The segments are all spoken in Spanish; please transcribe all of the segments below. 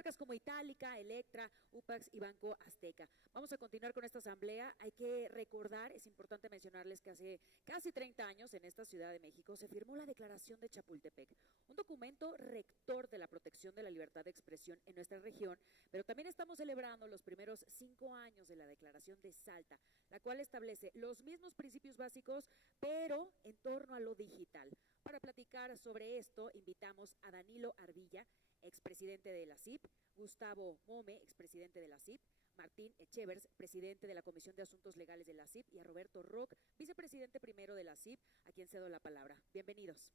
marcas como Itálica, Electra, Upax y Banco Azteca. Vamos a continuar con esta asamblea. Hay que recordar, es importante mencionarles que hace casi 30 años en esta Ciudad de México se firmó la Declaración de Chapultepec, un documento rector de la protección de la libertad de expresión en nuestra región, pero también estamos celebrando los primeros 5 años de la Declaración de Salta, la cual establece los mismos principios básicos, pero en torno a lo digital. Para platicar sobre esto, invitamos a Danilo Ardilla, expresidente de la CIP, Gustavo Mome, expresidente de la CIP, Martín Echevers, presidente de la Comisión de Asuntos Legales de la CIP, y a Roberto Roc, vicepresidente primero de la CIP, a quien cedo la palabra. Bienvenidos.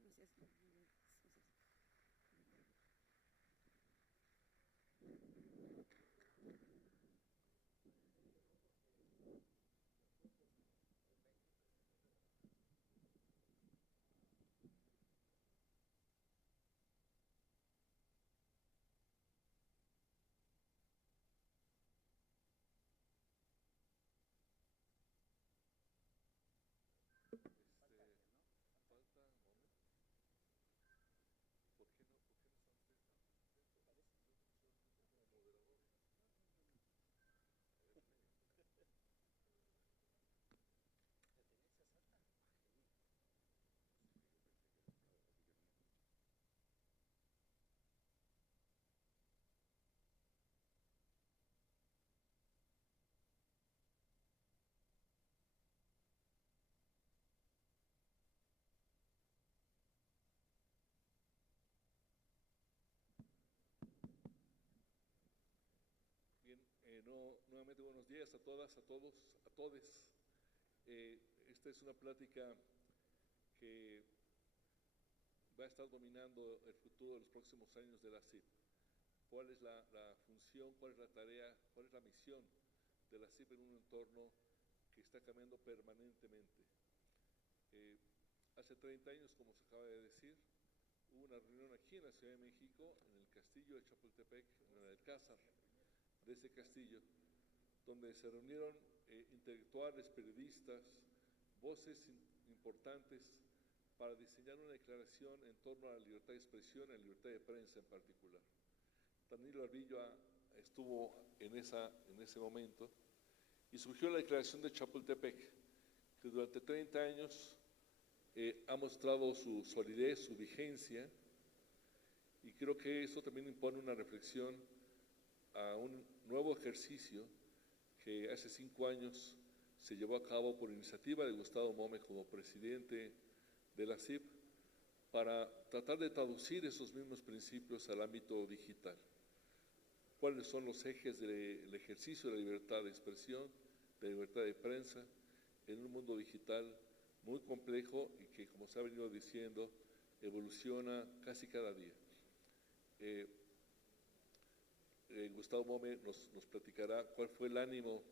Gracias. Bien, nuevamente buenos días a todas, a todos, a todes. Esta es una plática que va a estar dominando el futuro de los próximos años de la CIP. ¿Cuál es la función, cuál es la tarea, cuál es la misión de la CIP en un entorno que está cambiando permanentemente? Hace 30 años, como se acaba de decir, hubo una reunión aquí en la Ciudad de México, en el castillo de Chapultepec, en el Alcázar de ese castillo, donde se reunieron intelectuales, periodistas, voces importantes para diseñar una declaración en torno a la libertad de expresión y a la libertad de prensa en particular. Danilo Ardilla estuvo en ese momento y surgió la Declaración de Chapultepec, que durante 30 años ha mostrado su solidez, su vigencia, y creo que eso también impone una reflexión a un nuevo ejercicio que hace 5 años se llevó a cabo por iniciativa de Gustavo Mome como presidente de la CIP para tratar de traducir esos mismos principios al ámbito digital. ¿Cuáles son los ejes del ejercicio de la libertad de expresión, de la libertad de prensa en un mundo digital muy complejo y que, como se ha venido diciendo, evoluciona casi cada día? Gustavo Mome nos platicará cuál fue el ánimo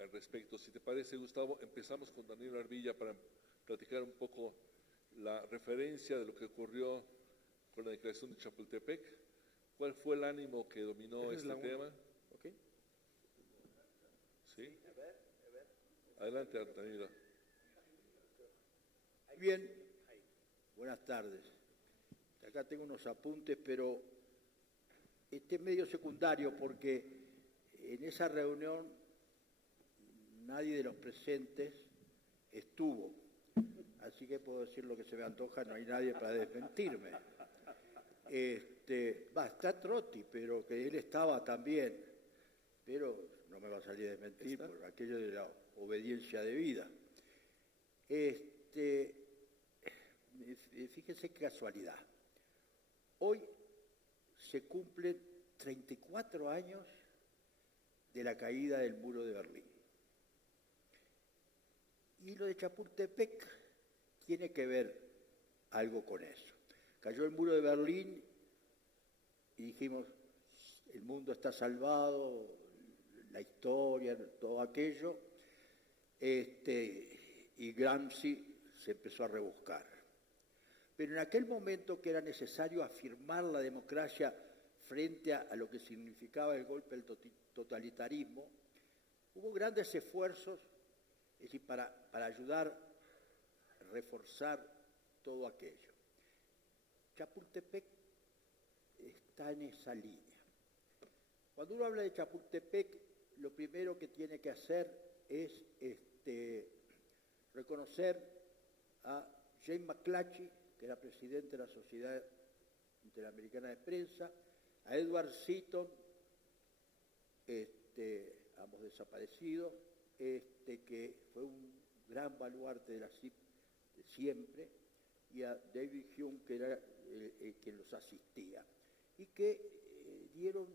al respecto. Si te parece, Gustavo, empezamos con Danilo Ardilla para platicar un poco la referencia de lo que ocurrió con la Declaración de Chapultepec. ¿Cuál fue el ánimo que dominó este tema? Okay. ¿Sí? Adelante, Danilo. Bien, buenas tardes. Acá tengo unos apuntes, pero este es medio secundario porque en esa reunión nadie de los presentes estuvo, así que puedo decir lo que se me antoja, no hay nadie para desmentirme. Está Trotti, pero que él estaba también, pero no me va a salir a desmentir por aquello de la obediencia debida. Fíjense qué casualidad. Hoy se cumplen 34 años de la caída del muro de Berlín. Y lo de Chapultepec tiene que ver algo con eso. Cayó el muro de Berlín y dijimos, el mundo está salvado, la historia, todo aquello, y Gramsci se empezó a rebuscar. Pero en aquel momento que era necesario afirmar la democracia frente a lo que significaba el golpe del totalitarismo, hubo grandes esfuerzos, es decir, para ayudar a reforzar todo aquello. Chapultepec está en esa línea. Cuando uno habla de Chapultepec, lo primero que tiene que hacer es reconocer a James McClatchy, que era presidente de la Sociedad Interamericana de Prensa, a Edward Seaton, ambos desaparecidos, que fue un gran baluarte de la CIP de siempre, y a David Hume, que era quien los asistía, y que dieron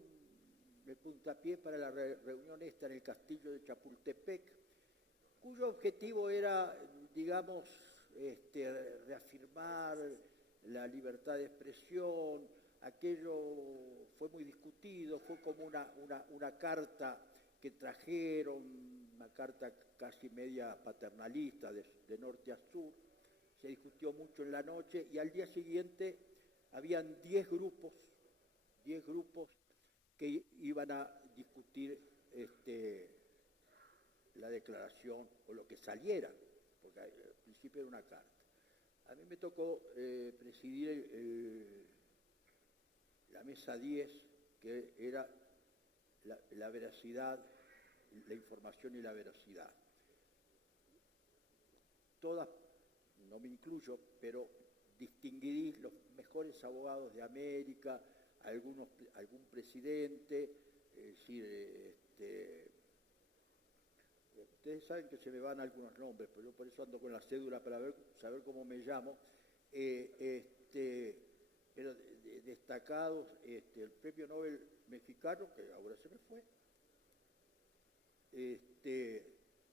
el puntapié para la reunión esta en el castillo de Chapultepec, cuyo objetivo era, digamos, reafirmar la libertad de expresión. Aquello fue muy discutido, fue como una carta que trajeron, una carta casi media paternalista de norte a sur. Se discutió mucho en la noche y al día siguiente habían 10 grupos que iban a discutir la declaración o lo que saliera, porque al principio era una carta. A mí me tocó presidir la mesa 10, que era la veracidad, la información y la veracidad. Todas, no me incluyo, pero distinguí los mejores abogados de América, algún presidente, es decir, ustedes saben que se me van algunos nombres, pero yo por eso ando con la cédula para saber cómo me llamo, pero destacados, el premio Nobel mexicano, que ahora se me fue,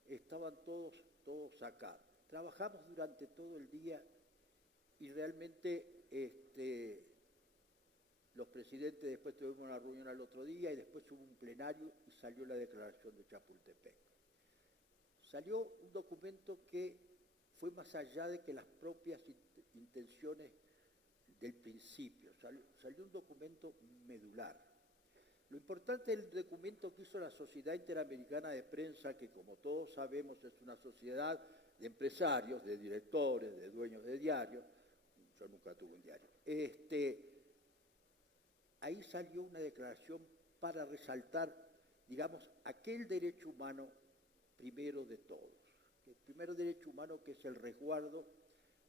estaban todos acá. Trabajamos durante todo el día y realmente los presidentes después tuvimos una reunión al otro día y después hubo un plenario y salió la declaración de Chapultepec. Salió un documento que fue más allá de que las propias intenciones del principio, salió un documento medular. Lo importante del documento que hizo la Sociedad Interamericana de Prensa, que como todos sabemos es una sociedad de empresarios, de directores, de dueños de diarios, yo nunca tuve un diario, ahí salió una declaración para resaltar, digamos, aquel derecho humano primero de todos, el primer derecho humano que es el resguardo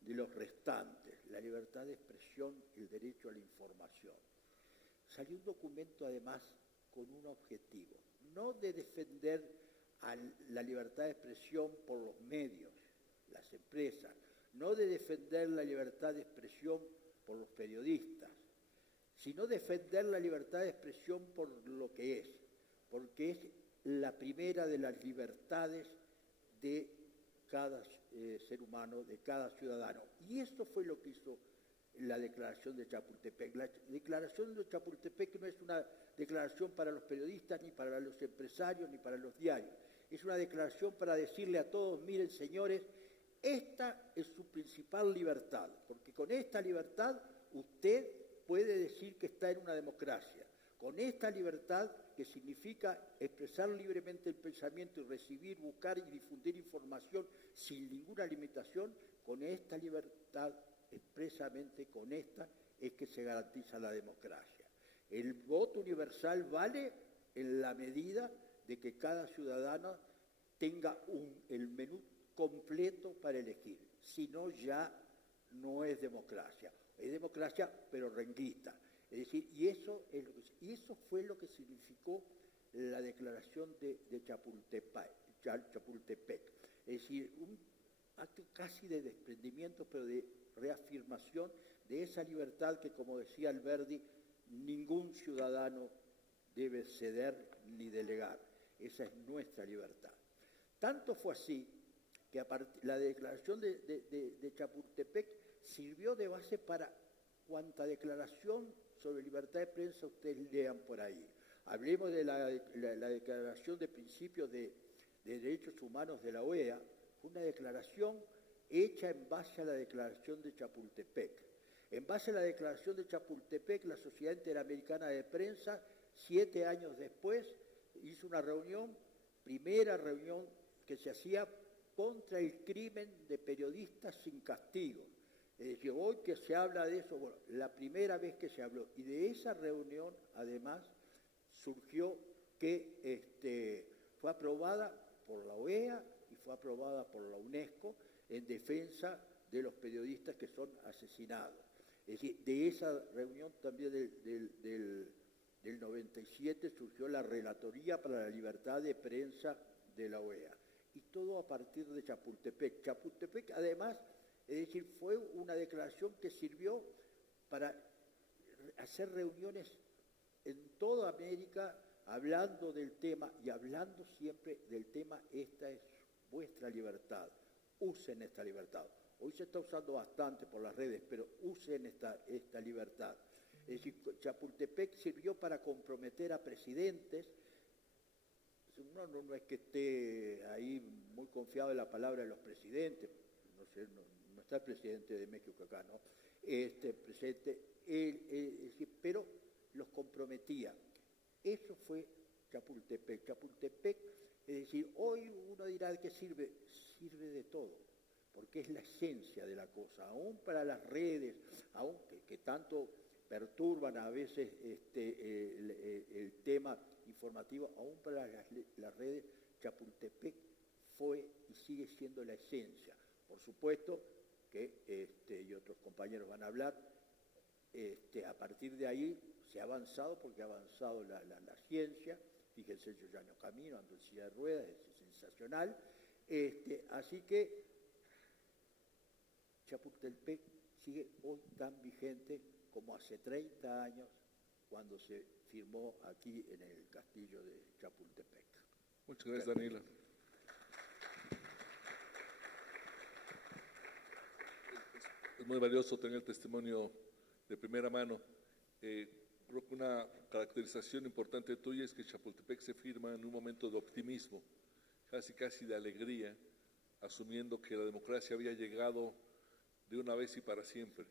de los restantes, la libertad de expresión, el derecho a la información. Salió un documento además con un objetivo, no de defender a la libertad de expresión por los medios, las empresas, no de defender la libertad de expresión por los periodistas, sino defender la libertad de expresión por lo que es, porque es la primera de las libertades de cada ser humano, de cada ciudadano. Y eso fue lo que hizo la declaración de Chapultepec. La declaración de Chapultepec no es una declaración para los periodistas, ni para los empresarios, ni para los diarios. Es una declaración para decirle a todos, miren señores, esta es su principal libertad, porque con esta libertad usted puede decir que está en una democracia. Con esta libertad, que significa expresar libremente el pensamiento y recibir, buscar y difundir información sin ninguna limitación, con esta libertad, expresamente con esta, es que se garantiza la democracia. El voto universal vale en la medida de que cada ciudadano tenga el menú completo para elegir. Si no, ya no es democracia. Es democracia, pero renguita. Es decir, y eso fue lo que significó la declaración de Chapultepec. Es decir, un acto casi de desprendimiento, pero de reafirmación de esa libertad que, como decía Alberdi, ningún ciudadano debe ceder ni delegar. Esa es nuestra libertad. Tanto fue así que la declaración de Chapultepec sirvió de base para cuanta declaración sobre libertad de prensa ustedes lean por ahí. Hablemos de la Declaración de Principios de Derechos Humanos de la OEA, una declaración hecha en base a la Declaración de Chapultepec. En base a la Declaración de Chapultepec, la Sociedad Interamericana de Prensa, 7 años después, hizo una reunión, primera reunión que se hacía contra el crimen de periodistas sin castigo. Es decir, hoy que se habla de eso, bueno, la primera vez que se habló, y de esa reunión, además, surgió que fue aprobada por la OEA y fue aprobada por la UNESCO en defensa de los periodistas que son asesinados. Es decir, de esa reunión también del 97 surgió la Relatoría para la Libertad de Prensa de la OEA. Y todo a partir de Chapultepec. Chapultepec, además, es decir, fue una declaración que sirvió para hacer reuniones en toda América hablando del tema y hablando siempre del tema, esta es vuestra libertad, usen esta libertad. Hoy se está usando bastante por las redes, pero usen esta libertad. Es decir, Chapultepec sirvió para comprometer a presidentes. No es que esté ahí muy confiado en la palabra de los presidentes, no sé, no está el presidente de México acá, ¿no? Pero los comprometía. Eso fue Chapultepec. Chapultepec, es decir, hoy uno dirá que sirve de todo, porque es la esencia de la cosa, aún para las redes, aún que tanto perturban a veces el tema informativo, aún para las redes, Chapultepec fue y sigue siendo la esencia. Por supuesto que, y otros compañeros van a hablar, a partir de ahí se ha avanzado, porque ha avanzado la ciencia. Fíjense, yo ya no camino, ando en silla de ruedas, es sensacional. Así que Chapultepec sigue hoy tan vigente como hace 30 años cuando se firmó aquí en el castillo de Chapultepec. Muchas gracias, Danilo. Es muy valioso tener el testimonio de primera mano. Creo que una caracterización importante tuya es que Chapultepec se firma en un momento de optimismo, casi de alegría, asumiendo que la democracia había llegado de una vez y para siempre.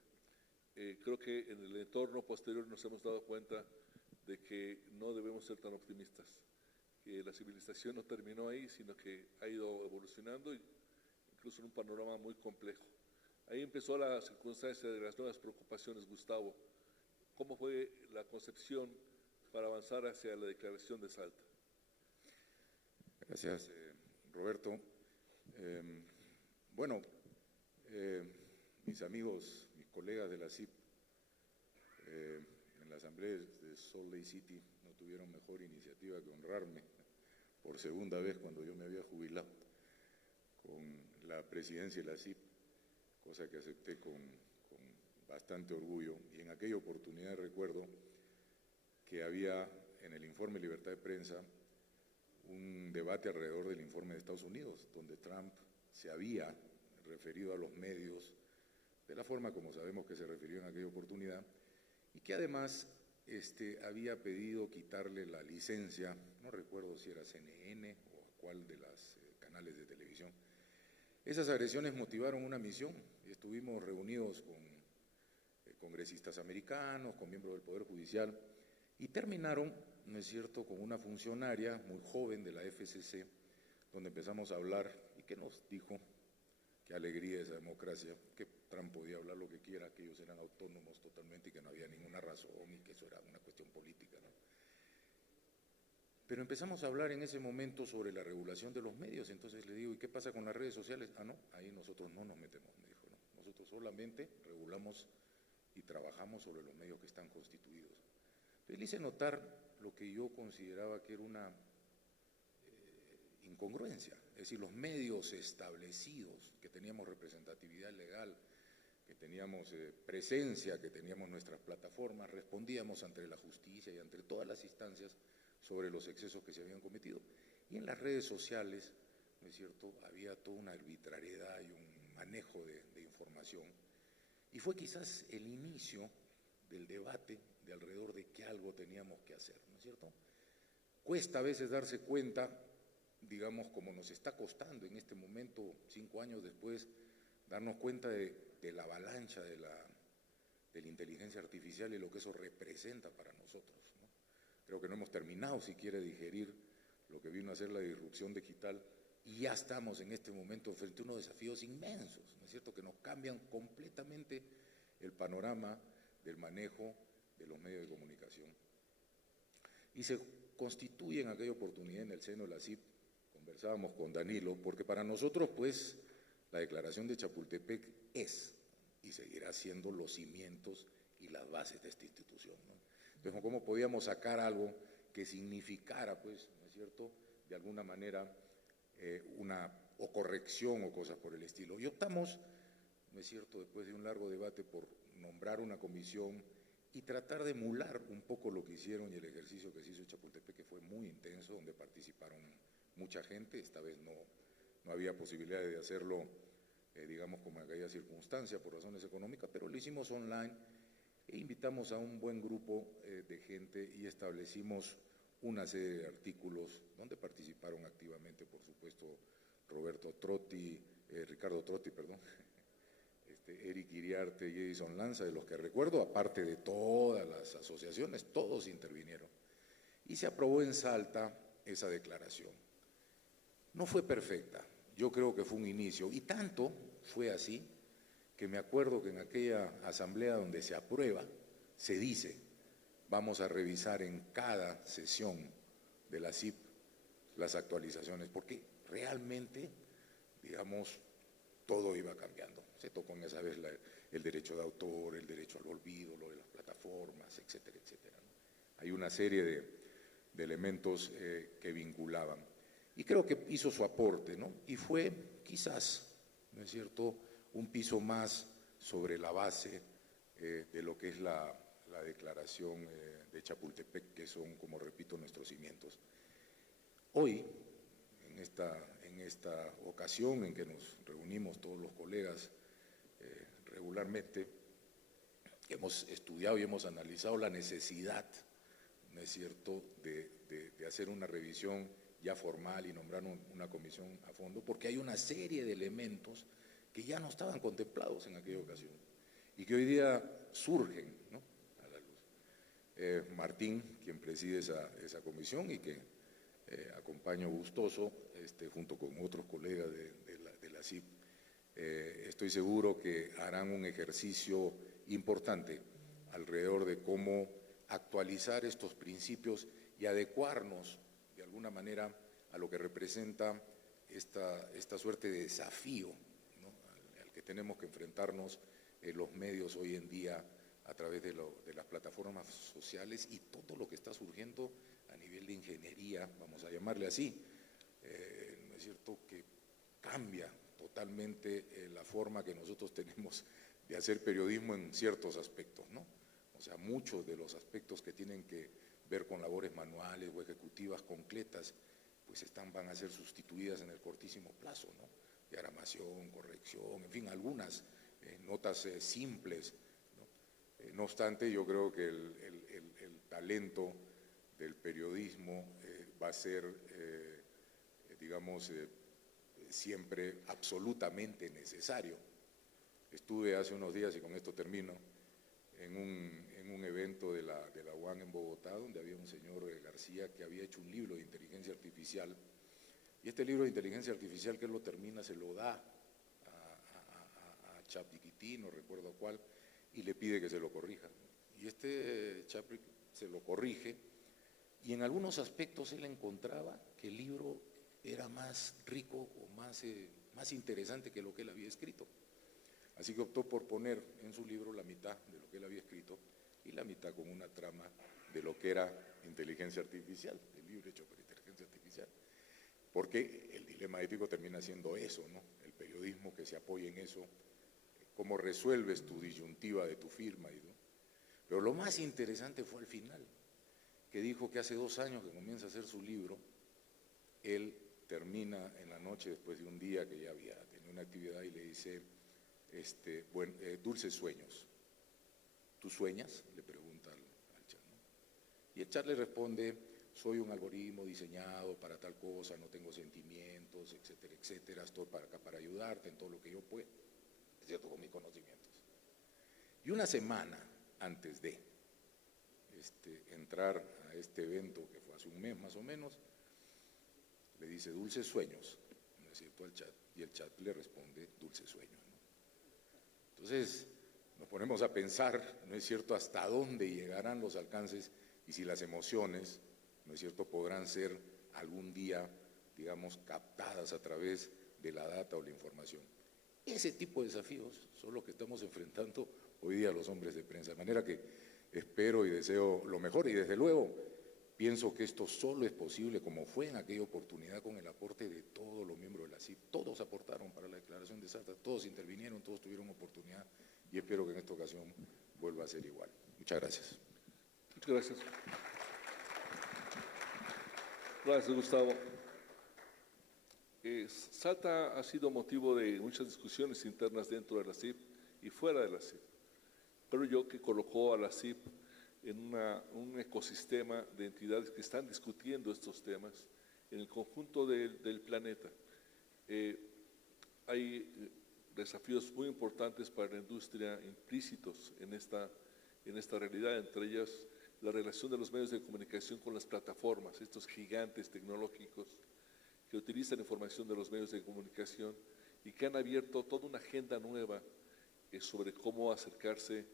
Creo que en el entorno posterior nos hemos dado cuenta de que no debemos ser tan optimistas, que la civilización no terminó ahí, sino que ha ido evolucionando, incluso en un panorama muy complejo. Ahí empezó la circunstancia de las nuevas preocupaciones, Gustavo. ¿Cómo fue la concepción para avanzar hacia la declaración de Salta? Gracias, Roberto. Mis amigos, mis colegas de la CIP, en la asamblea de Salt Lake City no tuvieron mejor iniciativa que honrarme por segunda vez cuando yo me había jubilado con la presidencia de la CIP, cosa que acepté con bastante orgullo. Y en aquella oportunidad recuerdo que había en el informe Libertad de Prensa un debate alrededor del informe de Estados Unidos, donde Trump se había referido a los medios de la forma como sabemos que se refirió en aquella oportunidad, y que además había pedido quitarle la licencia, no recuerdo si era CNN o a cuál de los canales de televisión. Esas agresiones motivaron una misión y estuvimos reunidos con congresistas americanos, con miembros del Poder Judicial, y terminaron, ¿no es cierto?, con una funcionaria muy joven de la FCC, donde empezamos a hablar y que nos dijo, qué alegría esa democracia, que Trump podía hablar lo que quiera, que ellos eran autónomos totalmente y que no había ninguna razón y que eso era una cuestión política, ¿no? Pero empezamos a hablar en ese momento sobre la regulación de los medios. Entonces le digo, ¿y qué pasa con las redes sociales? No, ahí nosotros no nos metemos, me dijo, no, nosotros solamente regulamos y trabajamos sobre los medios que están constituidos. Entonces le hice notar lo que yo consideraba que era una incongruencia, es decir, los medios establecidos, que teníamos representatividad legal, que teníamos presencia, que teníamos nuestras plataformas, respondíamos ante la justicia y ante todas las instancias sobre los excesos que se habían cometido. Y en las redes sociales, ¿no es cierto?, había toda una arbitrariedad y un manejo de información. Y fue quizás el inicio del debate de alrededor de que algo teníamos que hacer, ¿no es cierto? Cuesta a veces darse cuenta, digamos, como nos está costando en este momento, 5 años después, darnos cuenta de la avalancha de la inteligencia artificial y lo que eso representa para nosotros, ¿no? Creo que no hemos terminado siquiera de digerir lo que vino a ser la disrupción digital y ya estamos en este momento frente a unos desafíos inmensos, ¿no es cierto?, que nos cambian completamente el panorama del manejo de los medios de comunicación. Y se constituye en aquella oportunidad en el seno de la CIP, conversábamos con Danilo, porque para nosotros, pues, la declaración de Chapultepec es y seguirá siendo los cimientos y las bases de esta institución, ¿no? Entonces, ¿cómo podíamos sacar algo que significara, pues, ¿no es cierto?, de alguna manera una o corrección o cosas por el estilo? Y optamos, ¿no es cierto?, después de un largo debate, por nombrar una comisión y tratar de emular un poco lo que hicieron y el ejercicio que se hizo en Chapultepec, que fue muy intenso, donde participaron mucha gente. Esta vez no había posibilidad de hacerlo, digamos, como en aquella circunstancia, por razones económicas, pero lo hicimos online e invitamos a un buen grupo de gente y establecimos una serie de artículos donde participaron activamente, por supuesto, Ricardo Trotti, perdón, Eric Iriarte y Edison Lanza, de los que recuerdo, aparte de todas las asociaciones, todos intervinieron. Y se aprobó en Salta esa declaración. No fue perfecta, yo creo que fue un inicio, y tanto fue así que me acuerdo que en aquella asamblea donde se aprueba, se dice: vamos a revisar en cada sesión de la CIP las actualizaciones, porque realmente, digamos, todo iba cambiando. Se tocó en esa vez el derecho de autor, el derecho al olvido, lo de las plataformas, etcétera, etcétera, ¿no? Hay una serie de elementos que vinculaban. Y creo que hizo su aporte, ¿no? Y fue quizás, ¿no es cierto?, un piso más sobre la base de lo que es la declaración de Chapultepec, que son, como repito, nuestros cimientos. Hoy, en esta ocasión en que nos reunimos todos los colegas regularmente, hemos estudiado y hemos analizado la necesidad, ¿no es cierto?, de hacer una revisión ya formal y nombrar una comisión a fondo, porque hay una serie de elementos que ya no estaban contemplados en aquella ocasión y que hoy día surgen, ¿no?, a la luz. Martín, quien preside esa comisión y que acompaño gustoso, junto con otros colegas de la CIP, estoy seguro que harán un ejercicio importante alrededor de cómo actualizar estos principios y adecuarnos de alguna manera a lo que representa esta suerte de desafío, ¿no?, al que tenemos que enfrentarnos los medios hoy en día a través de las plataformas sociales y todo lo que está surgiendo a nivel de ingeniería, vamos a llamarle así, ¿no es cierto?, que cambia totalmente la forma que nosotros tenemos de hacer periodismo en ciertos aspectos, ¿no? O sea, muchos de los aspectos que tienen que ver con labores manuales o ejecutivas concretas, pues van a ser sustituidas en el cortísimo plazo, ¿no? Diagramación, corrección, en fin, algunas notas simples, ¿no? No obstante, yo creo que el talento del periodismo va a ser, digamos, siempre absolutamente necesario. Estuve hace unos días, y con esto termino, en un evento de la UAN en Bogotá, donde había un señor García que había hecho un libro de inteligencia artificial, y este libro de inteligencia artificial que él lo termina se lo da a ChatGPT, no recuerdo cuál, y le pide que se lo corrija. Y ChatGPT se lo corrige, y en algunos aspectos él encontraba que el libro era más rico o más interesante que lo que él había escrito. Así que optó por poner en su libro la mitad de lo que él había escrito y la mitad con una trama de lo que era inteligencia artificial, el libro hecho por inteligencia artificial. Porque el dilema ético termina siendo eso, ¿no? El periodismo que se apoya en eso, cómo resuelves tu disyuntiva de tu firma. ¿No? Pero lo más interesante fue al final, que dijo que hace 2 años que comienza a hacer su libro, él termina en la noche después de un día que ya había tenido una actividad y le dice, dulces sueños. ¿Tú sueñas?, le pregunta al chat, ¿no? Y el chat le responde, soy un algoritmo diseñado para tal cosa, no tengo sentimientos, etcétera, etcétera, estoy acá para ayudarte en todo lo que yo pueda, es cierto, con mis conocimientos. Y una semana antes de entrar a este evento, que fue hace un mes más o menos, le dice, dulces sueños, ¿cierto?, al chat, y el chat le responde dulces sueños, ¿no? Entonces, nos ponemos a pensar, ¿no es cierto?, hasta dónde llegarán los alcances y si las emociones, ¿no es cierto?, podrán ser algún día, digamos, captadas a través de la data o la información. Ese tipo de desafíos son los que estamos enfrentando hoy día los hombres de prensa, de manera que espero y deseo lo mejor, y desde luego pienso que esto solo es posible, como fue en aquella oportunidad, con el aporte de todos los miembros de la CIP. Todos aportaron para la declaración de Salta, todos intervinieron, todos tuvieron oportunidad, y espero que en esta ocasión vuelva a ser igual. Muchas gracias. Muchas gracias. Gracias, Gustavo. Salta ha sido motivo de muchas discusiones internas dentro de la CIP y fuera de la CIP. Creo yo que colocó a la CIP en un ecosistema de entidades que están discutiendo estos temas en el conjunto del planeta. Hay desafíos muy importantes para la industria implícitos en esta realidad, entre ellas la relación de los medios de comunicación con las plataformas, estos gigantes tecnológicos que utilizan información de los medios de comunicación y que han abierto toda una agenda nueva sobre cómo acercarse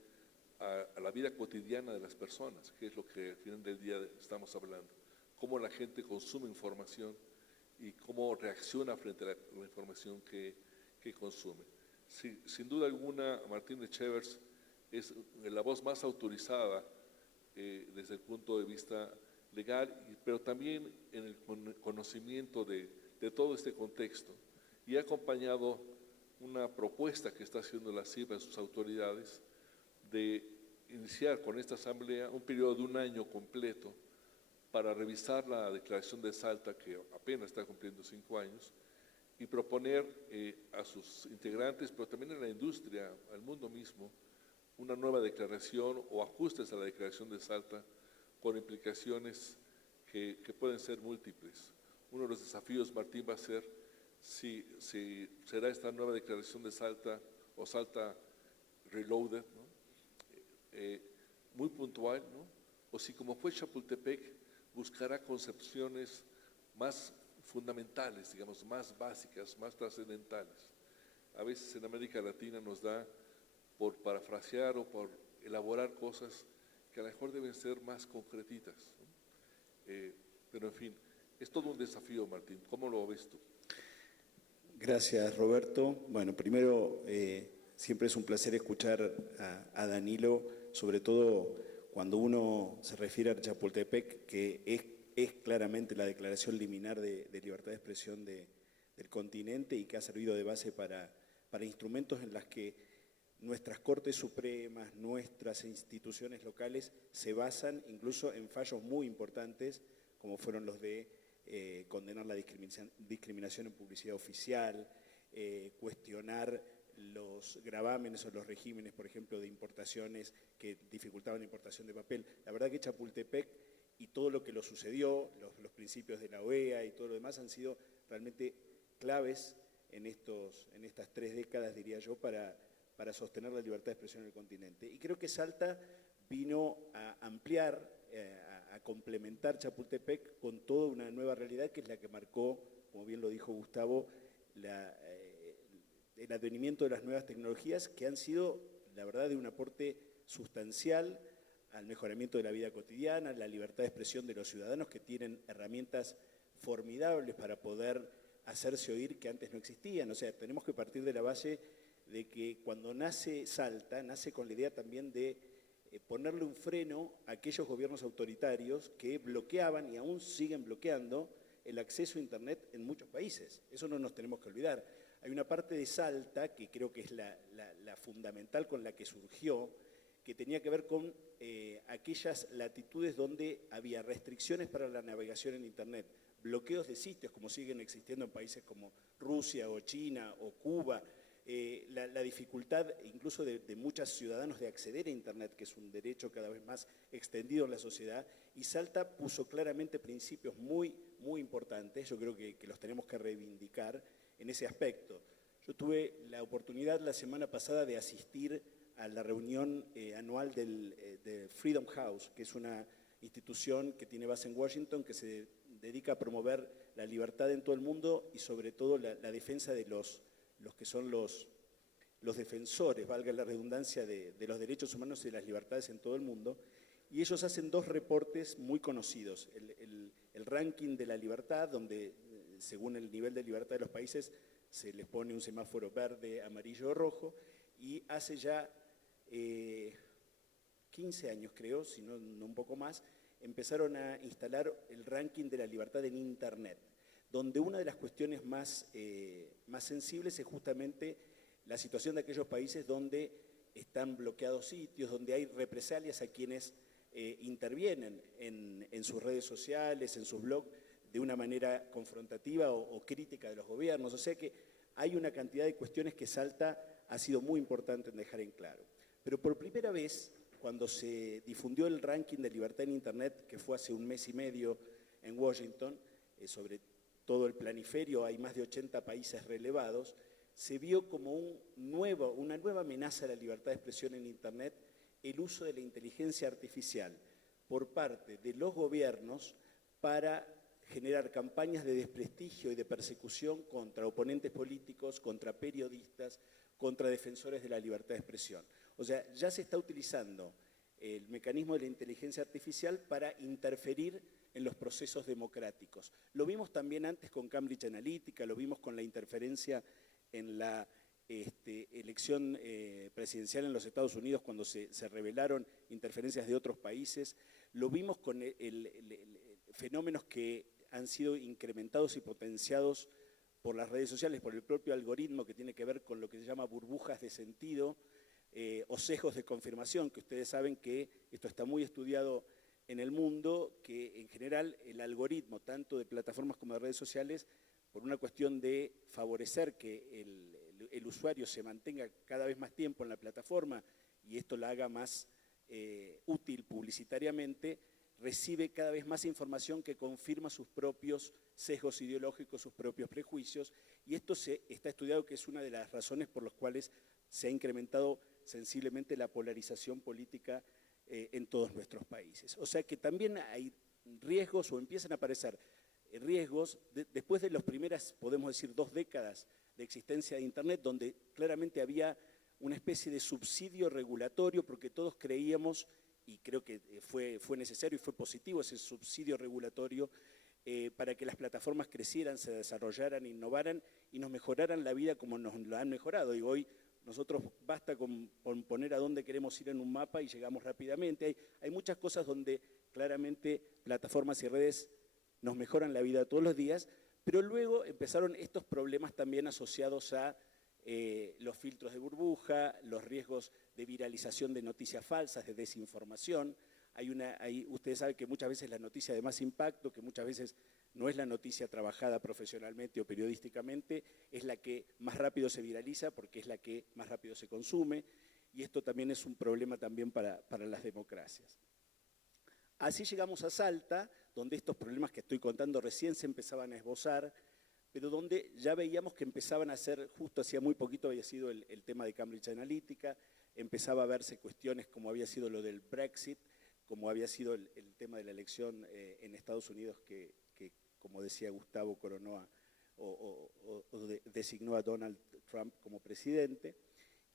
a la vida cotidiana de las personas, que es lo que al final del día estamos hablando, cómo la gente consume información y cómo reacciona frente a la información que consume. Sin duda alguna, Martín Echevers es la voz más autorizada desde el punto de vista legal, pero también en el conocimiento de todo este contexto, y ha acompañado una propuesta que está haciendo la CIP a sus autoridades de iniciar con esta asamblea un periodo de un año completo para revisar la declaración de Salta, que apenas está cumpliendo 5 años, y proponer a sus integrantes, pero también a la industria, al mundo mismo, una nueva declaración o ajustes a la declaración de Salta con implicaciones que pueden ser múltiples. Uno de los desafíos, Martín, va a ser si será esta nueva declaración de Salta o Salta Reloaded, ¿no? Muy puntual, ¿no? O si, como fue Chapultepec, buscará concepciones más fundamentales, digamos, más básicas, más trascendentales. A veces en América Latina nos da por parafrasear o por elaborar cosas que a lo mejor deben ser más concretitas, ¿no? Pero en fin, es todo un desafío, Martín. ¿Cómo lo ves tú? Gracias, Roberto. Bueno, primero, siempre es un placer escuchar a Danilo, sobre todo cuando uno se refiere a Chapultepec, que es claramente la declaración liminar de libertad de expresión del continente y que ha servido de base para instrumentos en las que nuestras Cortes Supremas, nuestras instituciones locales se basan incluso en fallos muy importantes, como fueron los de condenar la discriminación en publicidad oficial, cuestionar los gravámenes o los regímenes, por ejemplo, de importaciones que dificultaban la importación de papel. La verdad que Chapultepec y todo lo que lo sucedió, los principios de la OEA y todo lo demás han sido realmente claves en estas 3 décadas, diría yo, para sostener la libertad de expresión en el continente. Y creo que Salta vino a ampliar, a complementar Chapultepec con toda una nueva realidad que es la que marcó, como bien lo dijo Gustavo, el advenimiento de las nuevas tecnologías que han sido, la verdad, de un aporte sustancial al mejoramiento de la vida cotidiana, la libertad de expresión de los ciudadanos que tienen herramientas formidables para poder hacerse oír que antes no existían. O sea, tenemos que partir de la base de que cuando nace Salta, nace con la idea también de ponerle un freno a aquellos gobiernos autoritarios que bloqueaban y aún siguen bloqueando el acceso a Internet en muchos países. Eso no nos tenemos que olvidar. Hay una parte de Salta, que creo que es la fundamental con la que surgió, que tenía que ver con aquellas latitudes donde había restricciones para la navegación en Internet, bloqueos de sitios como siguen existiendo en países como Rusia o China o Cuba, la dificultad incluso de muchos ciudadanos de acceder a Internet, que es un derecho cada vez más extendido en la sociedad, y Salta puso claramente principios muy, muy importantes, yo creo que los tenemos que reivindicar en ese aspecto. Yo tuve la oportunidad la semana pasada de asistir a la reunión anual de Freedom House, que es una institución que tiene base en Washington, que se dedica a promover la libertad en todo el mundo y sobre todo la defensa de los que son los defensores, valga la redundancia, de los derechos humanos y de las libertades en todo el mundo. Y ellos hacen dos reportes muy conocidos. El ranking de la libertad, donde según el nivel de libertad de los países se les pone un semáforo verde, amarillo o rojo, y hace ya 15 años, creo, si no un poco más, empezaron a instalar el ranking de la libertad en Internet, donde una de las cuestiones más sensibles es justamente la situación de aquellos países donde están bloqueados sitios, donde hay represalias a quienes intervienen en sus redes sociales, en sus blogs, de una manera confrontativa o crítica de los gobiernos. O sea que hay una cantidad de cuestiones que Salta ha sido muy importante en dejar en claro. Pero por primera vez, cuando se difundió el ranking de libertad en Internet, que fue hace un mes y medio en Washington, sobre todo el planiferio, hay más de 80 países relevados, se vio como una nueva amenaza a la libertad de expresión en Internet el uso de la inteligencia artificial por parte de los gobiernos para generar campañas de desprestigio y de persecución contra oponentes políticos, contra periodistas, contra defensores de la libertad de expresión. O sea, ya se está utilizando el mecanismo de la inteligencia artificial para interferir en los procesos democráticos. Lo vimos también antes con Cambridge Analytica, lo vimos con la interferencia en la elección presidencial en los Estados Unidos cuando se revelaron interferencias de otros países, lo vimos con fenómenos que han sido incrementados y potenciados por las redes sociales, por el propio algoritmo que tiene que ver con lo que se llama burbujas de sentido o sesgos de confirmación, que ustedes saben que esto está muy estudiado en el mundo, que en general el algoritmo, tanto de plataformas como de redes sociales, por una cuestión de favorecer que el usuario se mantenga cada vez más tiempo en la plataforma y esto la haga más útil publicitariamente, recibe cada vez más información que confirma sus propios sesgos ideológicos, sus propios prejuicios, y esto está estudiado que es una de las razones por las cuales se ha incrementado sensiblemente la polarización política en todos nuestros países. O sea que también hay riesgos o empiezan a aparecer riesgos después de las primeras, podemos decir, 2 décadas de existencia de Internet, donde claramente había una especie de subsidio regulatorio porque todos creíamos, y creo que fue necesario y fue positivo ese subsidio regulatorio para que las plataformas crecieran, se desarrollaran, innovaran y nos mejoraran la vida como nos la han mejorado. Y hoy nosotros basta con poner a dónde queremos ir en un mapa y llegamos rápidamente. Hay muchas cosas donde claramente plataformas y redes nos mejoran la vida todos los días, pero luego empezaron estos problemas también asociados a los filtros de burbuja, los riesgos de viralización de noticias falsas, de desinformación. Ustedes saben que muchas veces la noticia de más impacto, que muchas veces no es la noticia trabajada profesionalmente o periodísticamente, es la que más rápido se viraliza porque es la que más rápido se consume, y esto también es un problema también para las democracias. Así llegamos a Salta, donde estos problemas que estoy contando recién se empezaban a esbozar, pero donde ya veíamos que empezaban a ser, justo hacía muy poquito había sido el tema de Cambridge Analytica, empezaba a verse cuestiones como había sido lo del Brexit, como había sido el tema de la elección en Estados Unidos que como decía Gustavo, coronó designó a Donald Trump como presidente,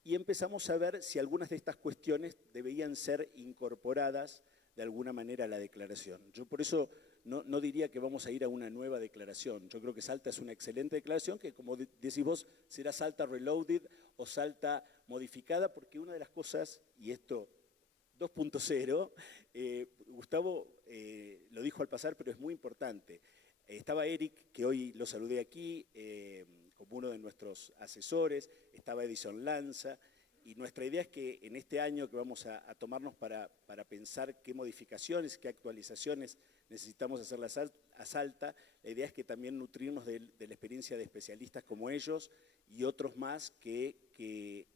y empezamos a ver si algunas de estas cuestiones debían ser incorporadas de alguna manera a la declaración. Yo por eso no diría que vamos a ir a una nueva declaración. Yo creo que Salta es una excelente declaración que, como decís vos, será Salta Reloaded o Salta modificada, porque una de las cosas, y esto 2.0, Gustavo lo dijo al pasar, pero es muy importante. Estaba Eric, que hoy lo saludé aquí, como uno de nuestros asesores, estaba Edison Lanza, y nuestra idea es que en este año que vamos a tomarnos para pensar qué modificaciones, qué actualizaciones necesitamos hacerle a Salta, la idea es que también nutrirnos de la experiencia de especialistas como ellos y otros más que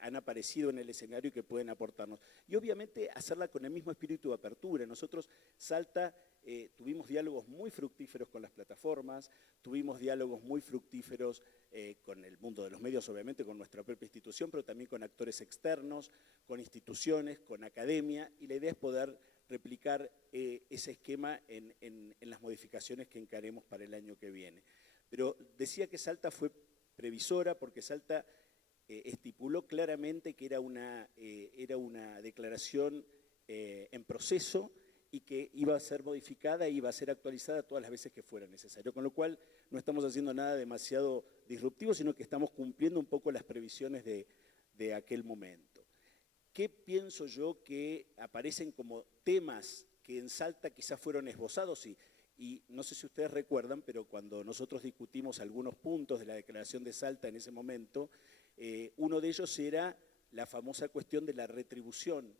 han aparecido en el escenario y que pueden aportarnos. Y obviamente hacerla con el mismo espíritu de apertura. Nosotros, Salta, tuvimos diálogos muy fructíferos con las plataformas, tuvimos diálogos muy fructíferos con el mundo de los medios, obviamente, con nuestra propia institución, pero también con actores externos, con instituciones, con academia, y la idea es poder replicar ese esquema en las modificaciones que encaremos para el año que viene. Pero decía que Salta fue previsora porque Salta estipuló claramente que era una declaración en proceso y que iba a ser modificada e iba a ser actualizada todas las veces que fuera necesario, con lo cual no estamos haciendo nada demasiado disruptivo, sino que estamos cumpliendo un poco las previsiones de aquel momento. ¿Qué pienso yo que aparecen como temas que en Salta quizás fueron esbozados? Y no sé si ustedes recuerdan, pero cuando nosotros discutimos algunos puntos de la declaración de Salta en ese momento, uno de ellos era la famosa cuestión de la retribución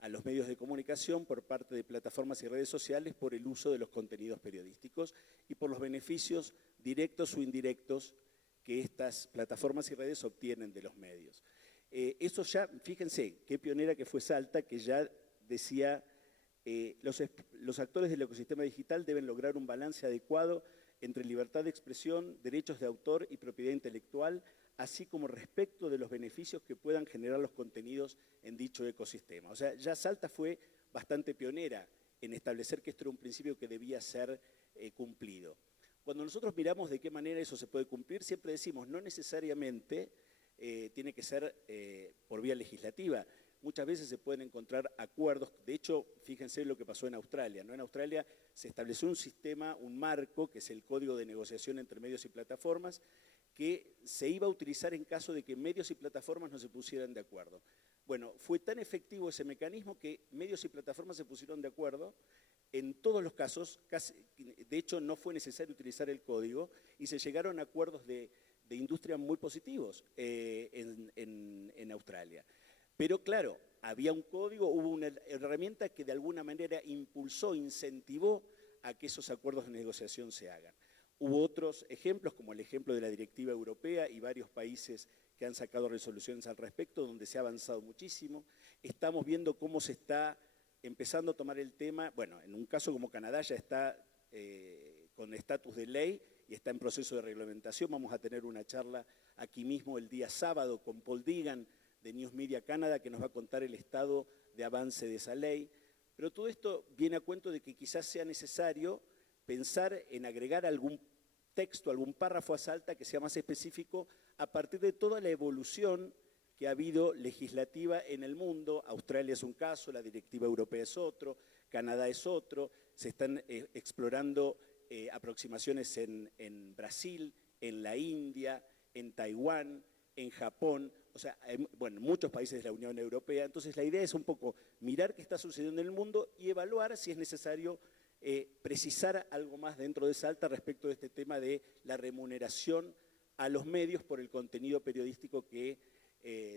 a los medios de comunicación por parte de plataformas y redes sociales por el uso de los contenidos periodísticos y por los beneficios directos o indirectos que estas plataformas y redes obtienen de los medios. Eso ya, fíjense, qué pionera que fue Salta, que ya decía, los actores del ecosistema digital deben lograr un balance adecuado entre libertad de expresión, derechos de autor y propiedad intelectual, así como respecto de los beneficios que puedan generar los contenidos en dicho ecosistema. O sea, ya Salta fue bastante pionera en establecer que esto era un principio que debía ser cumplido. Cuando nosotros miramos de qué manera eso se puede cumplir, siempre decimos, no necesariamente tiene que ser por vía legislativa. Muchas veces se pueden encontrar acuerdos. De hecho, fíjense lo que pasó en Australia, ¿no? En Australia se estableció un sistema, un marco, que es el Código de Negociación entre Medios y Plataformas, que se iba a utilizar en caso de que medios y plataformas no se pusieran de acuerdo. Bueno, fue tan efectivo ese mecanismo que medios y plataformas se pusieron de acuerdo en todos los casos. De hecho, no fue necesario utilizar el código y se llegaron a acuerdos de industria muy positivos en Australia. Pero claro, había un código, hubo una herramienta que de alguna manera impulsó, incentivó a que esos acuerdos de negociación se hagan. Hubo otros ejemplos, como el ejemplo de la Directiva Europea y varios países que han sacado resoluciones al respecto, donde se ha avanzado muchísimo. Estamos viendo cómo se está empezando a tomar el tema. Bueno, en un caso como Canadá ya está con estatus de ley y está en proceso de reglamentación. Vamos a tener una charla aquí mismo el día sábado con Paul Deegan, de News Media Canada, que nos va a contar el estado de avance de esa ley. Pero todo esto viene a cuento de que quizás sea necesario pensar en agregar algún texto, algún párrafo a Salta que sea más específico a partir de toda la evolución que ha habido legislativa en el mundo. Australia es un caso, la Directiva Europea es otro, Canadá es otro, se están explorando aproximaciones en Brasil, en la India, en Taiwán, en Japón, o sea, bueno, muchos países de la Unión Europea. Entonces la idea es un poco mirar qué está sucediendo en el mundo y evaluar si es necesario precisar algo más dentro de Salta respecto de este tema de la remuneración a los medios por el contenido periodístico que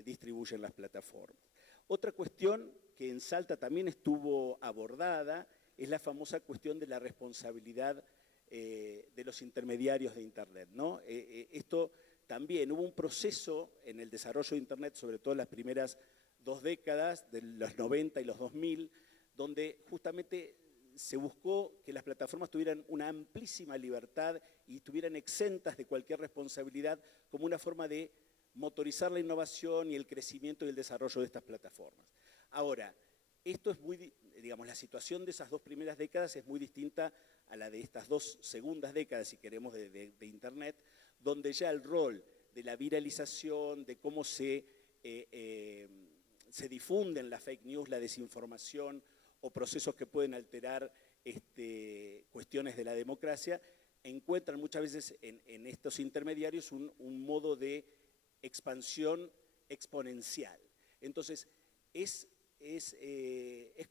distribuyen las plataformas. Otra cuestión que en Salta también estuvo abordada es la famosa cuestión de la responsabilidad de los intermediarios de Internet, ¿no? Esto también hubo un proceso en el desarrollo de Internet, sobre todo en las primeras 2 décadas, de los 90 y los 2000, donde justamente se buscó que las plataformas tuvieran una amplísima libertad y estuvieran exentas de cualquier responsabilidad como una forma de motorizar la innovación y el crecimiento y el desarrollo de estas plataformas. Ahora, esto es muy, digamos, la situación de esas 2 primeras décadas es muy distinta a la de estas 2 segundas décadas, si queremos, de Internet, donde ya el rol de la viralización, de cómo se difunden las fake news, la desinformación o procesos que pueden alterar cuestiones de la democracia, encuentran muchas veces en estos intermediarios un modo de expansión exponencial. Entonces, es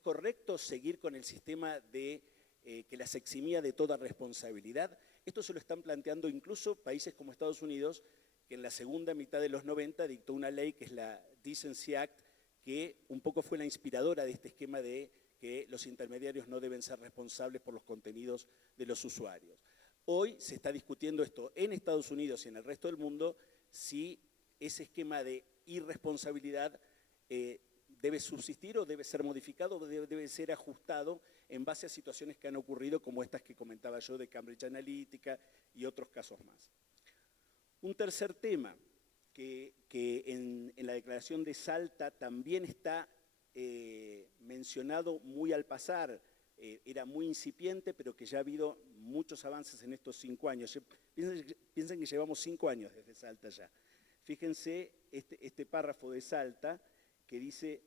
correcto seguir con el sistema de que las eximía de toda responsabilidad. Esto se lo están planteando incluso países como Estados Unidos, que en la segunda mitad de los 90 dictó una ley que es la Decency Act, que un poco fue la inspiradora de este esquema de que los intermediarios no deben ser responsables por los contenidos de los usuarios. Hoy se está discutiendo esto en Estados Unidos y en el resto del mundo, si ese esquema de irresponsabilidad debe subsistir o debe ser modificado o debe ser ajustado en base a situaciones que han ocurrido como estas que comentaba yo de Cambridge Analytica y otros casos más. Un tercer tema que en la declaración de Salta también está mencionado muy al pasar, era muy incipiente, pero que ya ha habido muchos avances en estos 5 años. Piensen que llevamos 5 años desde Salta ya. Fíjense este párrafo de Salta que dice,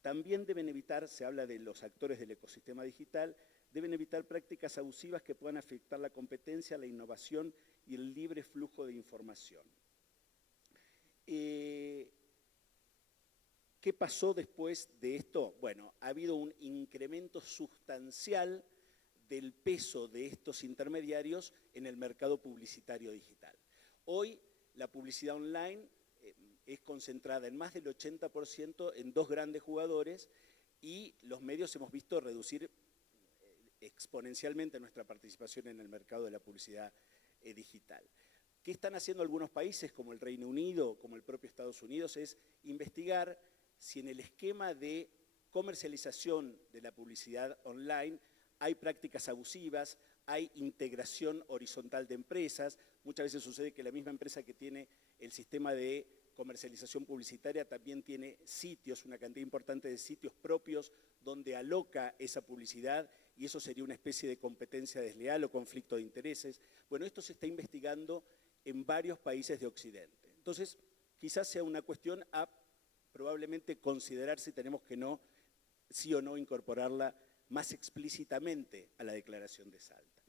también deben evitar, se habla de los actores del ecosistema digital, deben evitar prácticas abusivas que puedan afectar la competencia, la innovación y el libre flujo de información. ¿Qué pasó después de esto? Bueno, ha habido un incremento sustancial del peso de estos intermediarios en el mercado publicitario digital. Hoy la publicidad online es concentrada en más del 80% en 2 grandes jugadores y los medios hemos visto reducir exponencialmente nuestra participación en el mercado de la publicidad digital. ¿Qué están haciendo algunos países como el Reino Unido, como el propio Estados Unidos? Es investigar si en el esquema de comercialización de la publicidad online hay prácticas abusivas, hay integración horizontal de empresas. Muchas veces sucede que la misma empresa que tiene el sistema de comercialización publicitaria también tiene sitios, una cantidad importante de sitios propios donde aloca esa publicidad y eso sería una especie de competencia desleal o conflicto de intereses. Bueno, esto se está investigando en varios países de Occidente. Entonces, quizás sea una cuestión a probablemente considerar si tenemos que sí o no incorporarla más explícitamente a la Declaración de Salta.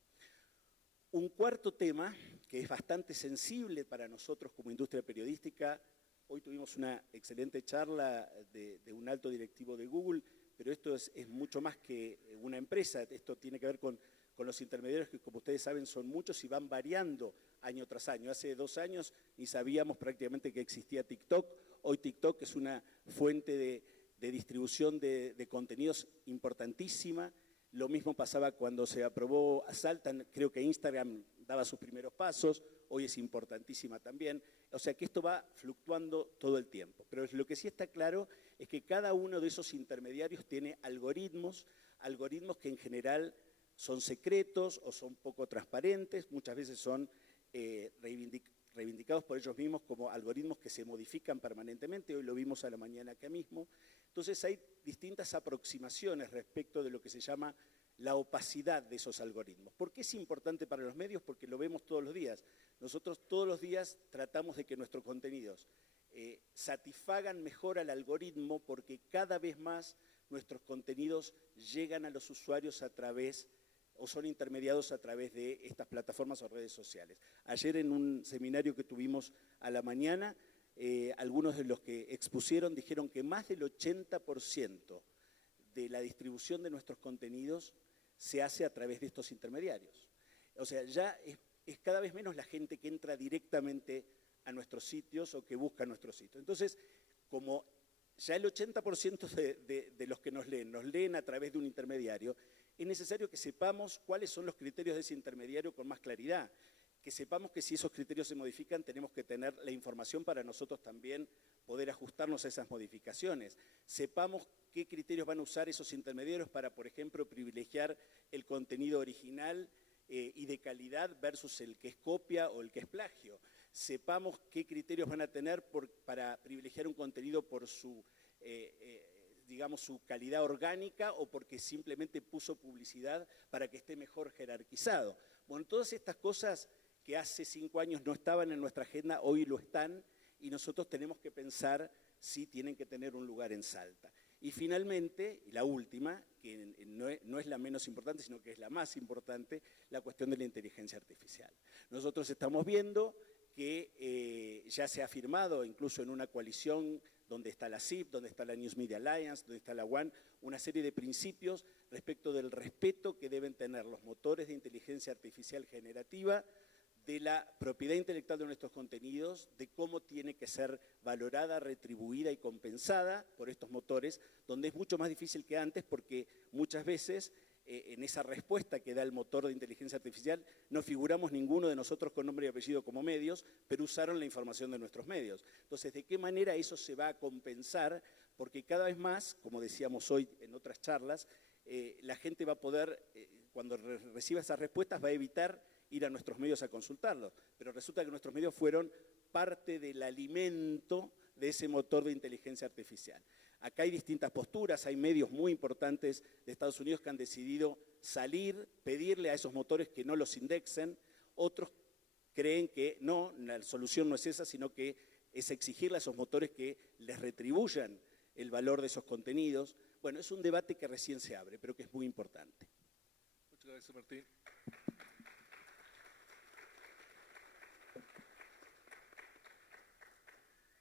Un cuarto tema que es bastante sensible para nosotros como industria periodística, hoy tuvimos una excelente charla de un alto directivo de Google, pero esto es mucho más que una empresa, esto tiene que ver con los intermediarios que, como ustedes saben, son muchos y van variando año tras año. Hace 2 años ni sabíamos prácticamente que existía TikTok. Hoy TikTok es una fuente de distribución de contenidos importantísima. Lo mismo pasaba cuando se aprobó Salta, creo que Instagram daba sus primeros pasos, hoy es importantísima también. O sea que esto va fluctuando todo el tiempo. Pero lo que sí está claro es que cada uno de esos intermediarios tiene algoritmos que en general son secretos o son poco transparentes, muchas veces son reivindicados por ellos mismos como algoritmos que se modifican permanentemente, hoy lo vimos a la mañana acá mismo. Entonces hay distintas aproximaciones respecto de lo que se llama la opacidad de esos algoritmos. ¿Por qué es importante para los medios? Porque lo vemos todos los días. Nosotros todos los días tratamos de que nuestros contenidos satisfagan mejor al algoritmo porque cada vez más nuestros contenidos llegan a los usuarios a través o son intermediados a través de estas plataformas o redes sociales. Ayer en un seminario que tuvimos a la mañana, algunos de los que expusieron dijeron que más del 80% de la distribución de nuestros contenidos se hace a través de estos intermediarios. O sea, ya es cada vez menos la gente que entra directamente a nuestros sitios o que busca nuestros sitios. Entonces, como ya el 80% de los que nos leen a través de un intermediario, es necesario que sepamos cuáles son los criterios de ese intermediario con más claridad, que sepamos que si esos criterios se modifican tenemos que tener la información para nosotros también poder ajustarnos a esas modificaciones. Sepamos qué criterios van a usar esos intermediarios para, por ejemplo, privilegiar el contenido original y de calidad versus el que es copia o el que es plagio. Sepamos qué criterios van a tener para privilegiar un contenido por su calidad orgánica o porque simplemente puso publicidad para que esté mejor jerarquizado. Bueno, todas estas cosas que hace 5 años no estaban en nuestra agenda, hoy lo están y nosotros tenemos que pensar si tienen que tener un lugar en Salta. Y finalmente, la última, que no es la menos importante, sino que es la más importante, la cuestión de la inteligencia artificial. Nosotros estamos viendo que ya se ha firmado, incluso en una coalición donde está la CIP, donde está la News Media Alliance, donde está la UAN, una serie de principios respecto del respeto que deben tener los motores de inteligencia artificial generativa, de la propiedad intelectual de nuestros contenidos, de cómo tiene que ser valorada, retribuida y compensada por estos motores, donde es mucho más difícil que antes porque muchas veces en esa respuesta que da el motor de inteligencia artificial no figuramos ninguno de nosotros con nombre y apellido como medios, pero usaron la información de nuestros medios. Entonces, ¿de qué manera eso se va a compensar? Porque cada vez más, como decíamos hoy en otras charlas, la gente va a poder, cuando reciba esas respuestas, va a evitar ir a nuestros medios a consultarlos, pero resulta que nuestros medios fueron parte del alimento de ese motor de inteligencia artificial. Acá hay distintas posturas, hay medios muy importantes de Estados Unidos que han decidido salir, pedirle a esos motores que no los indexen. Otros creen que no, la solución no es esa, sino que es exigirle a esos motores que les retribuyan el valor de esos contenidos. Bueno, es un debate que recién se abre, pero que es muy importante. Muchas gracias, Martín.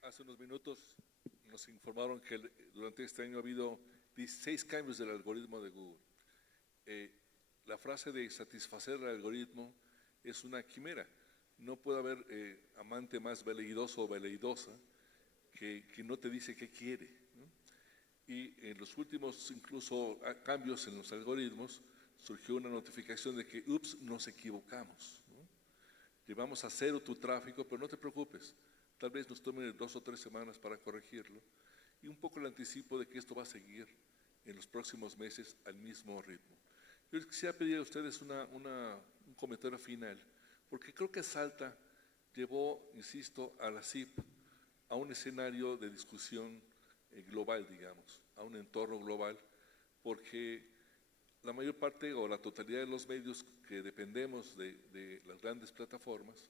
Hace unos minutos nos informaron que durante este año ha habido 16 cambios del algoritmo de Google. La frase de satisfacer el algoritmo es una quimera. No puede haber amante más veleidoso o veleidosa que no te dice qué quiere, ¿no? Y en los últimos incluso cambios en los algoritmos surgió una notificación de que, ups, nos equivocamos, ¿no? Llevamos a cero tu tráfico, pero no te preocupes, tal vez nos tome 2 o 3 semanas para corregirlo. Y un poco el anticipo de que esto va a seguir en los próximos meses al mismo ritmo. Yo les quisiera pedir a ustedes un comentario final, porque creo que Salta llevó, insisto, a la CIP a un escenario de discusión global, digamos, a un entorno global, porque la mayor parte o la totalidad de los medios que dependemos de las grandes plataformas,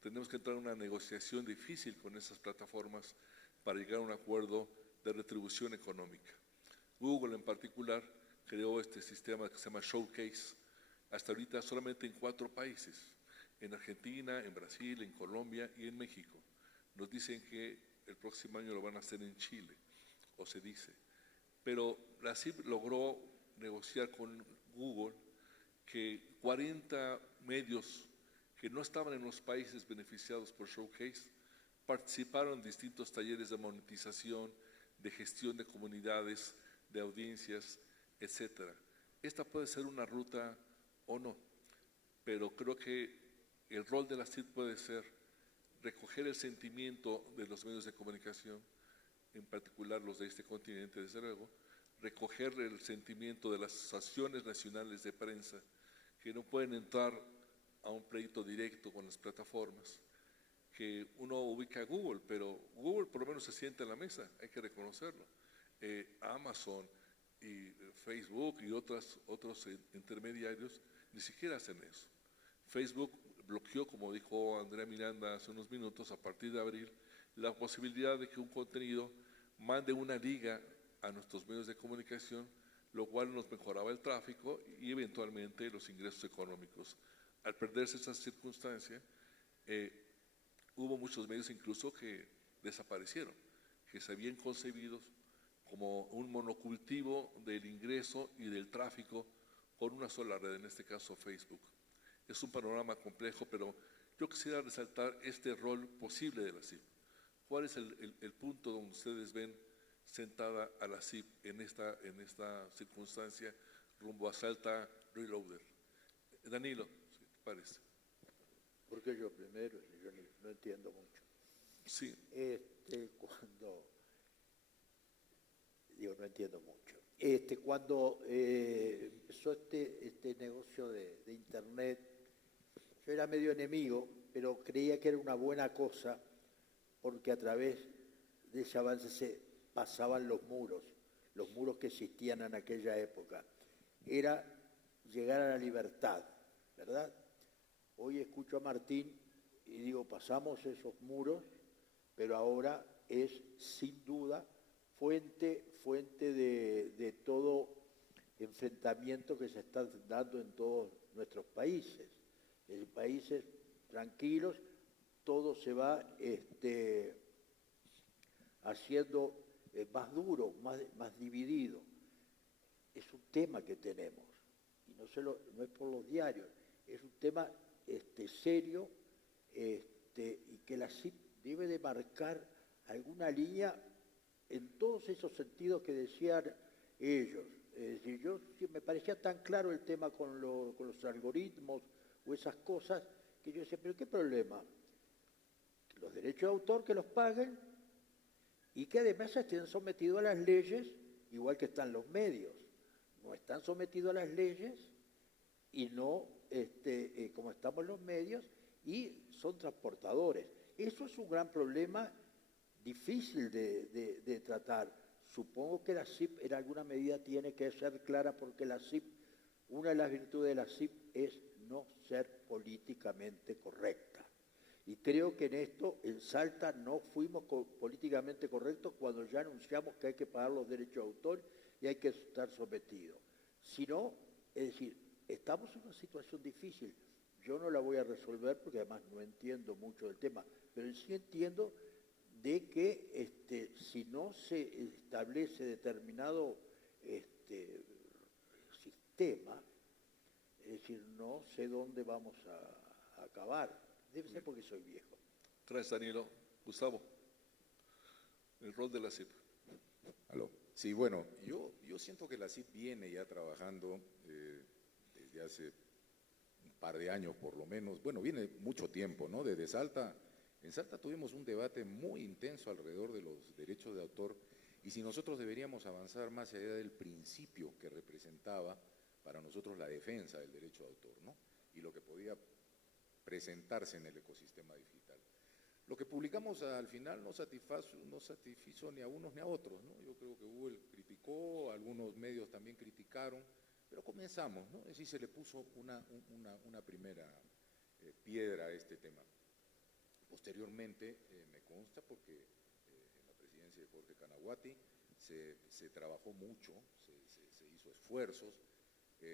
tenemos que entrar en una negociación difícil con esas plataformas para llegar a un acuerdo de retribución económica. Google en particular creó este sistema que se llama Showcase, hasta ahorita solamente en 4 países, en Argentina, en Brasil, en Colombia y en México. Nos dicen que el próximo año lo van a hacer en Chile, o se dice. Pero la CIP logró negociar con Google que 40 medios que no estaban en los países beneficiados por Showcase participaron en distintos talleres de monetización, de gestión de comunidades, de audiencias, etc. Esta puede ser una ruta o no, pero creo que el rol de la CIP puede ser recoger el sentimiento de los medios de comunicación, en particular los de este continente, desde luego, recoger el sentimiento de las asociaciones nacionales de prensa que no pueden entrar a un pleito directo con las plataformas, que uno ubica a Google, pero Google por lo menos se sienta en la mesa, hay que reconocerlo. Amazon y Facebook y otros intermediarios ni siquiera hacen eso. Facebook bloqueó, como dijo Andrea Miranda hace unos minutos, a partir de abril, la posibilidad de que un contenido mande una liga a nuestros medios de comunicación, lo cual nos mejoraba el tráfico y eventualmente los ingresos económicos. Al perderse esa circunstancia, hubo muchos medios incluso que desaparecieron, que se habían concebido como un monocultivo del ingreso y del tráfico por una sola red, en este caso Facebook. Es un panorama complejo, pero yo quisiera resaltar este rol posible de la CIP. ¿Cuál es el punto donde ustedes ven sentada a la CIP en esta circunstancia rumbo a Salta Reloaded? Danilo, ¿qué te parece? Porque yo primero, yo no entiendo mucho. Sí. No entiendo mucho. Cuando empezó este negocio de Internet, yo era medio enemigo, pero creía que era una buena cosa, porque a través de ese avance se pasaban los muros que existían en aquella época. Era llegar a la libertad, ¿verdad? Hoy escucho a Martín y digo, pasamos esos muros, pero ahora es sin duda fuente de todo enfrentamiento que se está dando en todos nuestros países. En países tranquilos todo se va haciendo más duro, más dividido. Es un tema que tenemos, y no es por los diarios, es un tema serio, y que la CIP debe de marcar alguna línea en todos esos sentidos que decían ellos. Es decir, me parecía tan claro el tema con los algoritmos o esas cosas, que yo decía, pero ¿qué problema? Los derechos de autor que los paguen y que además estén sometidos a las leyes, igual que están los medios. No están sometidos a las leyes y no como estamos los medios, y son transportadores. Eso es un gran problema difícil de tratar, supongo que la CIP en alguna medida tiene que ser clara porque la CIP, una de las virtudes de la CIP es no ser políticamente correcta. Y creo que en esto, en Salta, no fuimos políticamente correctos cuando ya anunciamos que hay que pagar los derechos de autor y hay que estar sometidos. Si no, es decir, estamos en una situación difícil. Yo no la voy a resolver porque además no entiendo mucho del tema, pero sí entiendo de que si no se establece determinado sistema, es decir, no sé dónde vamos a acabar. Debe ser porque soy viejo. Gracias, Danilo. Gustavo, el rol de la CIP. Aló. Sí, bueno, yo siento que la CIP viene ya trabajando desde hace un par de años por lo menos, bueno, viene mucho tiempo, ¿no? Desde Salta, en Salta tuvimos un debate muy intenso alrededor de los derechos de autor y si nosotros deberíamos avanzar más allá del principio que representaba para nosotros la defensa del derecho de autor, ¿no? Y lo que podía presentarse en el ecosistema digital. Lo que publicamos al final no satisfizo ni a unos ni a otros, ¿no? Yo creo que Google criticó, algunos medios también criticaron, pero comenzamos, ¿no? Es decir, se le puso una primera piedra a este tema. Posteriormente, me consta, porque en la presidencia de Jorge Canaguati se trabajó mucho, se hizo esfuerzos.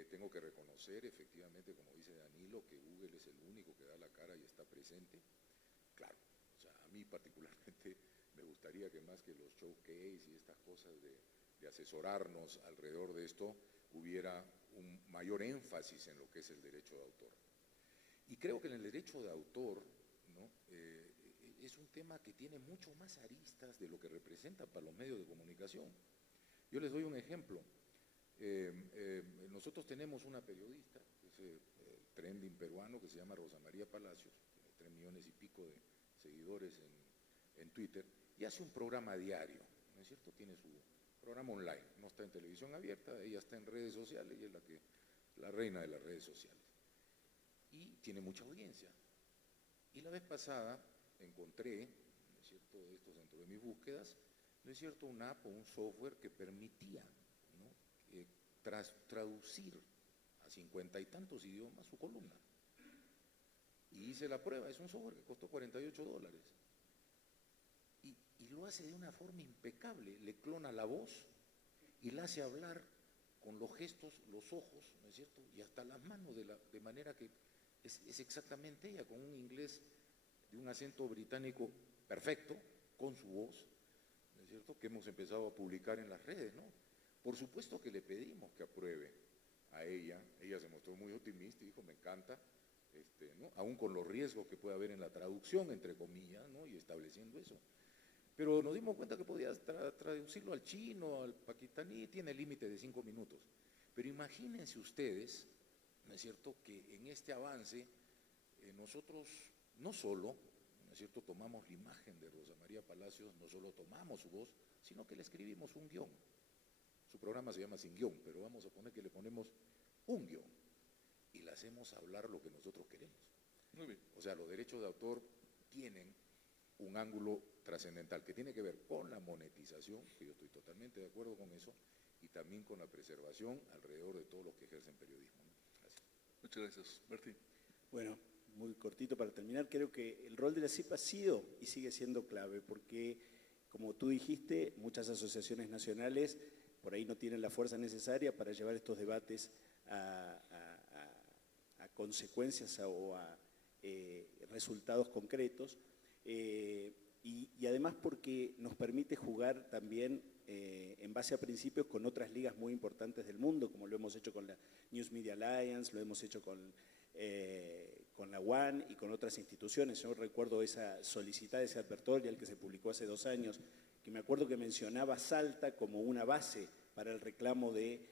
Tengo que reconocer, efectivamente, como dice Danilo, que Google es el único que da la cara y está presente. Claro, o sea, a mí particularmente me gustaría que más que los showcase y estas cosas de asesorarnos alrededor de esto, hubiera un mayor énfasis en lo que es el derecho de autor. Y creo que en el derecho de autor, ¿no? Es un tema que tiene mucho más aristas de lo que representa para los medios de comunicación. Yo les doy un ejemplo. Nosotros tenemos una periodista, que es el trending peruano, que se llama Rosa María Palacios, tiene 3 millones y pico de seguidores en Twitter, y hace un programa diario, ¿no es cierto? Tiene su programa online, no está en televisión abierta, ella está en redes sociales y es la reina de las redes sociales. Y tiene mucha audiencia. Y la vez pasada encontré, ¿no es cierto?, esto dentro de mis búsquedas, ¿no es cierto?, una app o un software que permitía, ¿no?, traducir a 50 y tantos idiomas su columna. Y hice la prueba, es un software que costó $48. Y lo hace de una forma impecable, le clona la voz y la hace hablar con los gestos, los ojos, ¿no es cierto?, y hasta las manos, de manera que es exactamente ella, con un inglés de un acento británico perfecto, con su voz, ¿no es cierto?, que hemos empezado a publicar en las redes, ¿no? Por supuesto que le pedimos que apruebe a ella se mostró muy optimista y dijo, me encanta, ¿no?, aún con los riesgos que puede haber en la traducción, entre comillas, ¿no?, y estableciendo eso. Pero nos dimos cuenta que podía traducirlo al chino, al pakistaní, tiene límite de 5 minutos. Pero imagínense ustedes, ¿no es cierto?, que en este avance nosotros no solo, ¿no es cierto?, tomamos la imagen de Rosa María Palacios, no solo tomamos su voz, sino que le escribimos un guión. Su programa se llama Sin Guión, pero vamos a poner que le ponemos un guión y le hacemos hablar lo que nosotros queremos. Muy bien. O sea, los derechos de autor tienen un ángulo trascendental que tiene que ver con la monetización, que yo estoy totalmente de acuerdo con eso, y también con la preservación alrededor de todos los que ejercen periodismo, ¿no? Gracias. Muchas gracias. Martín. Bueno, muy cortito para terminar, creo que el rol de la CIP ha sido y sigue siendo clave, porque, como tú dijiste, muchas asociaciones nacionales por ahí no tienen la fuerza necesaria para llevar estos debates a consecuencias o a resultados concretos, y además porque nos permite jugar también en base a principios con otras ligas muy importantes del mundo, como lo hemos hecho con la News Media Alliance, lo hemos hecho con la UAN y con otras instituciones. Yo recuerdo esa solicitada, ese advertorial que se publicó hace 2 años, que me acuerdo que mencionaba Salta como una base para el reclamo de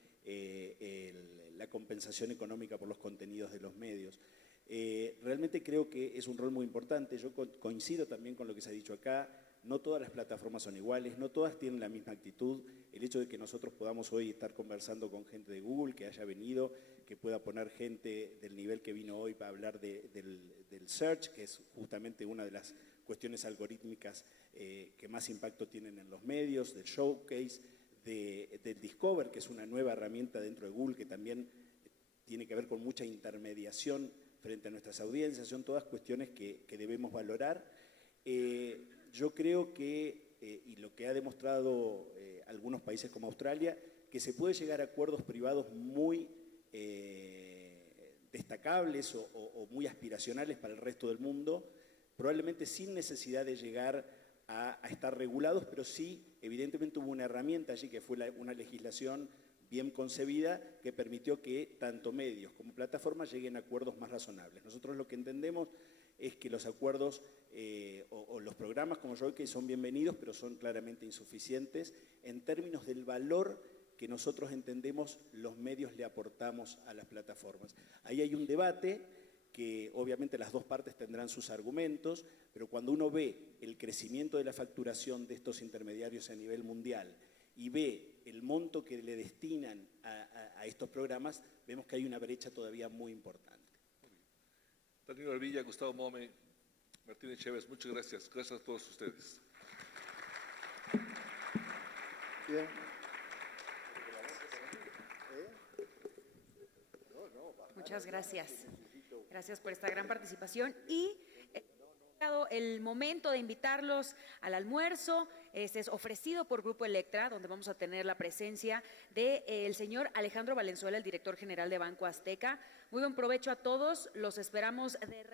la compensación económica por los contenidos de los medios. Realmente creo que es un rol muy importante. Yo coincido también con lo que se ha dicho acá. No todas las plataformas son iguales, no todas tienen la misma actitud. El hecho de que nosotros podamos hoy estar conversando con gente de Google, que haya venido, que pueda poner gente del nivel que vino hoy para hablar del search, que es justamente una de las cuestiones algorítmicas que más impacto tienen en los medios, del showcase, del Discover, que es una nueva herramienta dentro de Google que también tiene que ver con mucha intermediación frente a nuestras audiencias. Son todas cuestiones que debemos valorar. Yo creo que, y lo que ha demostrado algunos países como Australia, que se puede llegar a acuerdos privados muy destacables o muy aspiracionales para el resto del mundo, probablemente sin necesidad de llegar a estar regulados, pero sí, evidentemente hubo una herramienta allí que fue una legislación bien concebida que permitió que tanto medios como plataformas lleguen a acuerdos más razonables. Nosotros lo que entendemos es que los acuerdos o los programas como Showcase son bienvenidos, pero son claramente insuficientes en términos del valor que nosotros entendemos los medios le aportamos a las plataformas. Ahí hay un debate que obviamente las dos partes tendrán sus argumentos, pero cuando uno ve el crecimiento de la facturación de estos intermediarios a nivel mundial y ve el monto que le destinan a estos programas, vemos que hay una brecha todavía muy importante. Danilo Arvilla, Gustavo Mome, Martínez Chévez, muchas gracias. Gracias a todos ustedes. Bien. Muchas gracias. Gracias por esta gran participación y el momento de invitarlos al almuerzo. Este es ofrecido por Grupo Electra, donde vamos a tener la presencia del señor Alejandro Valenzuela, el director general de Banco Azteca. Muy buen provecho a todos. Los esperamos de